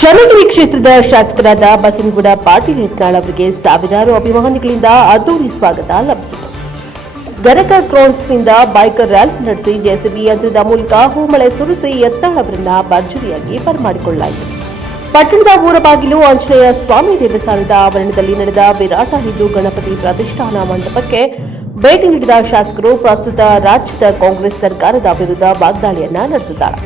ಚನ್ನಗಿರಿ ಕ್ಷೇತ್ರದ ಶಾಸಕರಾದ ಬಸನಗೌಡ ಪಾಟೀಲ್ ಹೆತ್ನಾಳ್ ಅವರಿಗೆ ಸಾವಿರಾರು ಅಭಿಮಾನಿಗಳಿಂದ ಅದ್ದೂರಿ ಸ್ವಾಗತ ಲಭಿಸಿತು. ಗರಕ ಕ್ರೌನ್ಸ್ನಿಂದ ಬೈಕರ್ ರ್ಯಾಲಿ ನಡೆಸಿ ಜೆಸಿಬಿ ಯಂತ್ರದ ಮೂಲಕ ಹೂಮಳೆ ಸುರಿಸಿ ಯತ್ನಾಳ್ ಅವರನ್ನ ಭರ್ಜರಿಯಾಗಿ ಬರಮಾಡಿಕೊಳ್ಳಲಾಯಿತು. ಪಟ್ಟಣದ ಊರಬಾಗಿಲು ಆಂಜನೇಯ ಸ್ವಾಮಿ ದೇವಸ್ಥಾನದ ಆವರಣದಲ್ಲಿ ನಡೆದ ವಿರಾಟ ಹಿಂದೂ ಗಣಪತಿ ಪ್ರತಿಷ್ಠಾನ ಮಂಟಪಕ್ಕೆ ಭೇಟಿ ನೀಡಿದ ಶಾಸಕರು ಪ್ರಸ್ತುತ ರಾಜ್ಯದ ಕಾಂಗ್ರೆಸ್ ಸರ್ಕಾರದ ವಿರುದ್ಧ ವಾಗ್ದಾಳಿಯನ್ನ ನಡೆಸಿದ್ದಾರೆ.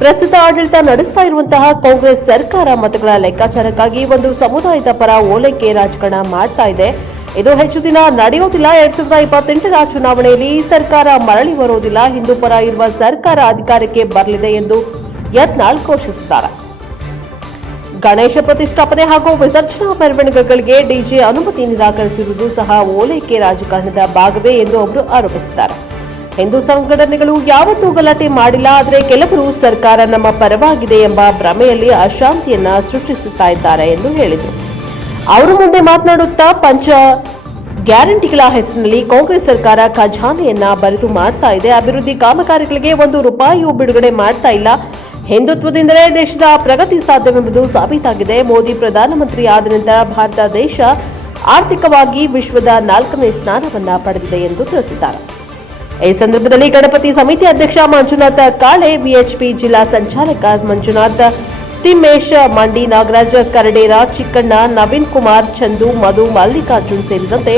ಪ್ರಸ್ತುತ ಆಡಳಿತ ನಡೆಸ್ತಾ ಇರುವಂತಹ ಕಾಂಗ್ರೆಸ್ ಸರ್ಕಾರ ಮತಗಳ ಲೆಕ್ಕಾಚಾರಕ್ಕಾಗಿ ಒಂದು ಸಮುದಾಯದ ಪರ ಓಲೈಕೆ ರಾಜಕಾರಣ ಮಾಡ್ತಾ ಇದೆ. ಇದು ಹೆಚ್ಚು ದಿನ ನಡೆಯೋದಿಲ್ಲ. ಎರಡ್ ಸಾವಿರದ ಇಪ್ಪತ್ತೆಂಟರ ಚುನಾವಣೆಯಲ್ಲಿ ಸರ್ಕಾರ ಮರಳಿ ಬರೋದಿಲ್ಲ. ಹಿಂದೂ ಪರ ಇರುವ ಸರ್ಕಾರ ಅಧಿಕಾರಕ್ಕೆ ಬರಲಿದೆ ಎಂದು ಯತ್ನಾಳ್ ಘೋಷಿಸಿದ್ದಾರೆ ಗಣೇಶ ಪ್ರತಿಷ್ಠಾಪನೆ ಹಾಗೂ ವಿಸರ್ಜನಾ ಮೆರವಣಿಗೆಗಳಿಗೆ ಡಿಜೆ ಅನುಮತಿ ನಿರಾಕರಿಸಿರುವುದು ಸಹ ಓಲೈಕೆ ರಾಜಕಾರಣದ ಭಾಗವೇ ಎಂದು ಅವರು ಆರೋಪಿಸಿದ್ದಾರೆ. ಹಿಂದೂ ಸಂಘಟನೆಗಳು ಯಾವತ್ತೂ ಗಲಾಟೆ ಮಾಡಿಲ್ಲ, ಆದರೆ ಕೆಲವರು ಸರ್ಕಾರ ನಮ್ಮ ಪರವಾಗಿದೆ ಎಂಬ ಭ್ರಮೆಯಲ್ಲಿ ಅಶಾಂತಿಯನ್ನ ಸೃಷ್ಟಿಸುತ್ತಾ ಇದ್ದಾರೆ ಎಂದು ಹೇಳಿದರು. ಅವರು ಮುಂದೆ ಮಾತನಾಡುತ್ತಾ ಪಂಚ ಗ್ಯಾರಂಟಿಗಳ ಹೆಸರಿನಲ್ಲಿ ಕಾಂಗ್ರೆಸ್ ಸರ್ಕಾರ ಖಜಾನೆಯನ್ನ ಬರಿದು ಮಾಡ್ತಾ ಇದೆ. ಅಭಿವೃದ್ಧಿ ಕಾಮಗಾರಿಗಳಿಗೆ ಒಂದು ರೂಪಾಯಿಯೂ ಬಿಡುಗಡೆ ಮಾಡ್ತಾ ಇಲ್ಲ. ಹಿಂದುತ್ವದಿಂದಲೇ ದೇಶದ ಪ್ರಗತಿ ಸಾಧ್ಯವೆಂಬುದು ಸಾಬೀತಾಗಿದೆ. ಮೋದಿ ಪ್ರಧಾನಮಂತ್ರಿ ಆದ ನಂತರ ಭಾರತ ದೇಶ ಆರ್ಥಿಕವಾಗಿ ವಿಶ್ವದ ನಾಲ್ಕನೇ ಸ್ಥಾನವನ್ನ ಪಡೆದಿದೆ ಎಂದು ತಿಳಿಸಿದ್ದಾರೆ. ಈ ಸಂದರ್ಭದಲ್ಲಿ ಗಣಪತಿ ಸಮಿತಿ ಅಧ್ಯಕ್ಷ ಮಂಜುನಾಥ ಕಾಳೆ ವಿಎಚ್ಪಿ ಜಿಲ್ಲಾ ಸಂಚಾಲಕ ಮಂಜುನಾಥ, ತಿಮ್ಮೇಶ, ಮಂಡಿ ನಾಗರಾಜ, ಕರಡೇರ, ಚಿಕ್ಕಣ್ಣ, ನವೀನ್ ಕುಮಾರ್, ಚಂದು, ಮಧು, ಮಲ್ಲಿಕಾರ್ಜುನ್ ಸೇರಿದಂತೆ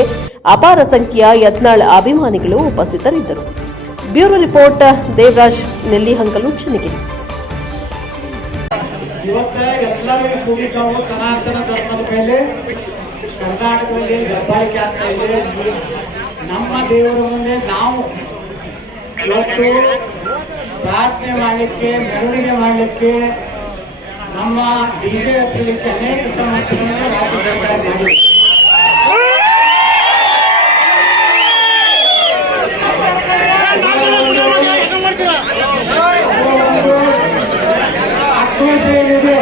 ಅಪಾರ ಸಂಖ್ಯೆಯ ಯತ್ನಾಳ್ ಅಭಿಮಾನಿಗಳು ಉಪಸ್ಥಿತರಿದ್ದರು. Bureau report, Devaraj Nellihankalu Channagiri. ಕರ್ನಾಟಕದಲ್ಲಿ ನಮ್ಮ ದೇವರ ಮುಂದೆ ನಾವು ಇವತ್ತು ಪ್ರಾರ್ಥನೆ ಮಾಡಲಿಕ್ಕೆ ಮೆರವಣಿಗೆ ಮಾಡಲಿಕ್ಕೆ ನಮ್ಮ ಡಿಜೆ ಹಚ್ಚಲಿಕ್ಕೆ ಅನೇಕ ಸಮಸ್ಯೆಗಳನ್ನು ರಾಜ್ಯ ಸರ್ಕಾರ ಮಾಡಿದೆ ಆಕ್ರೋಶ ಏನಿದೆ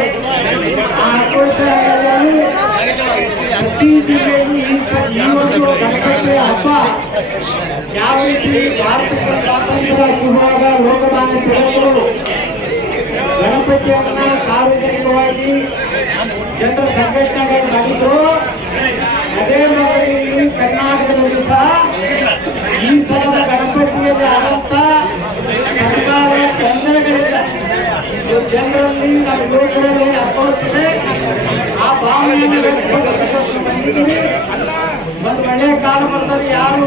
ಆ ಆಕ್ರೋಶದಲ್ಲಿ ಪ್ರತಿ ಜಿಲ್ಲೆಯಲ್ಲಿ ಈ ಸ- ಈ ಒಂದು ಗಣಪತಿ ಹಬ್ಬ ಯಾವ ರೀತಿ ಭಾರತದ ಸ್ವಾತಂತ್ರ್ಯ ಶುರುವಾಗ ಲೋಕಮಾನ್ಯ ತಿಲಕರು ಗಣಪತಿಯನ್ನ ಸಾರ್ವಜನಿಕವಾಗಿ ಜನರ ಸಂಘಟನೆಗಳು ಮಾಡಿದ್ರು ಅದೇ ಮಾದರಿಯಲ್ಲಿ ಕರ್ನಾಟಕದಲ್ಲಿ ಸಹ ಈ ಸಲದ ಗಣಪತಿಯಲ್ಲಿ ಆದಂತ ಸರ್ಕಾರ ತೊಂದರೆಗಳಿಂದ. ಇದು ಜನರಲ್ಲಿ ನಮ್ಮ ಯುವಕರಲ್ಲಿ ಅನುಭವಿಸಿದೆ. ಆ ಭಾವನೆಯನ್ನು ಒಂದು ಒಳ್ಳೆಯ ಕಾಲ ಬರ್ತದೆ ಯಾರು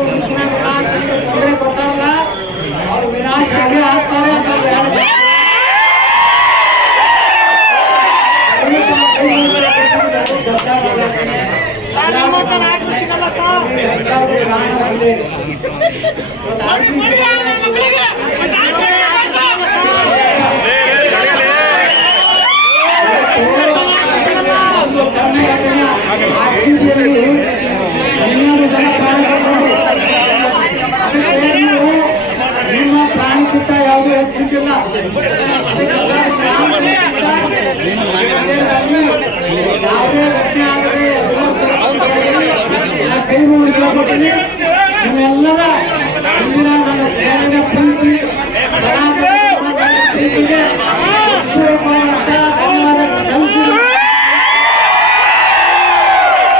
ನಿಮ್ಮ ಪ್ರಾಣಕ್ಕಿಂತ ಯಾವುದೇ ಹೆಚ್ಚಿಲ್ಲ ঘটেনি